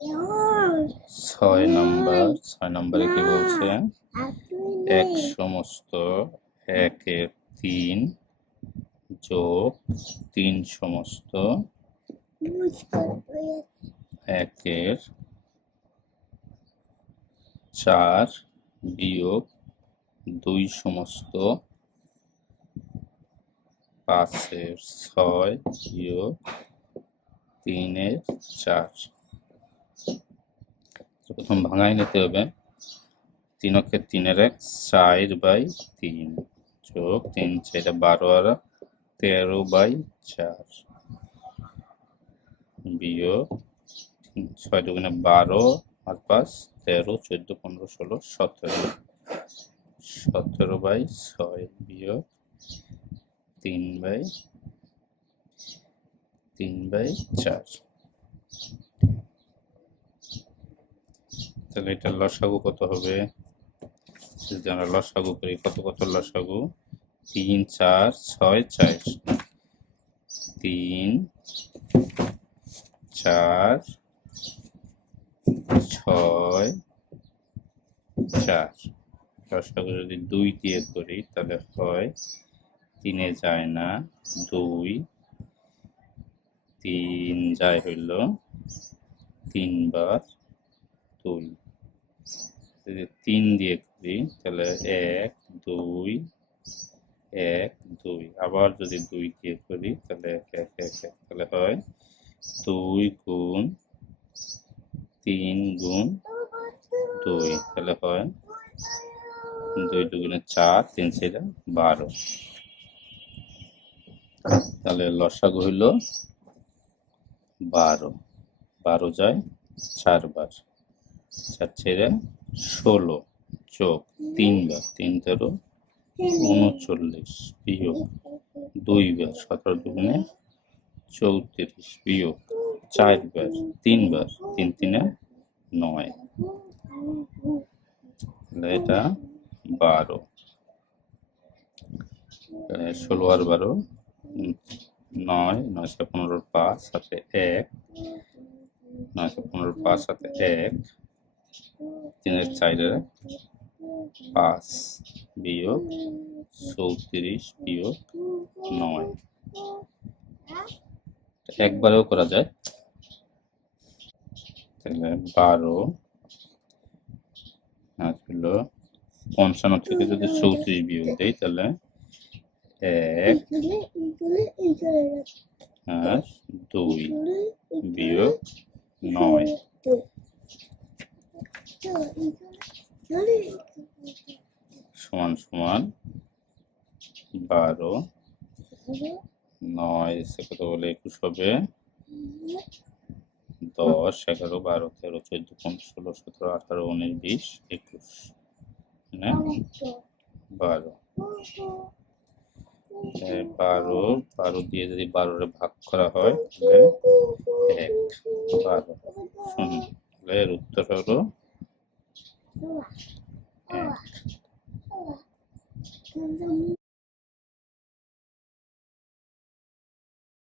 ছয় নম্বরে কি বলছে? এক সমস্ত একের 3 যোগ 3 সমস্ত একের 4 বিয়োগ 2 সমস্ত 5-এর 6 বিয়োগ 3-এর 4। প্রথম ভাঙাই নিতে হবে। 3 অক্ষের 3-এর 1 4/3 যোগ 3 4 12 আর 13/4 বিয়োগ 6 দুগুণে 12 আর 5 13 14 15 16 17 17/6 বিয়োগ 3/4। তাহলে এটা লসাগু কত হবে? যদি আমরা লসাগু করি, কত লসাগু? 3 4 6 4 3 4 6 4। লসাগু যদি 2 দিয়ে করি তাহলে হয় 3-এ যায় না 2, 3 যায় হইল 3 বার 2। যদি 3 দিয়ে করি তাহলে 1 2 1 2। আবার যদি 2 দিয়ে করি তাহলে 1 1 1 1। তাহলে হয় 2 গুণ 3 গুণ 2। তাহলে হয় 2 দুগুণে 4 3 4 12। তাহলে লসাগু হইল 12। 12 যায় 4 বার, 4 4 16 যোগ 3 বার 3 13 39 বিয়োগ 2 বার 17 দুগুণে 34 বিয়োগ 4 বার 3 বার 3 3 9। তাহলে এটা 12। 16 আর 12 9 9 15 5 সাথে 1 9 15 5 সাথে 1 3-এর 4 5 বিয়োগ 34 বিয়োগ 9। একবারেও করা যায়। তাহলে 12 হলো 55 থেকে যদি 34 বিয়োগ দেই তাহলে 1 আর 2 বিয়োগ 9 সমান সমান 12। 9 এসে কত বলে 21 হবে, 10 11 12 13 14 15 16 17 18 19 20 21 মানে 12। 12 দিয়ে যদি 12-রে ভাগ করা হয় তাহলে 1 12 শূন্য। তাহলে এর উত্তর হলো 1।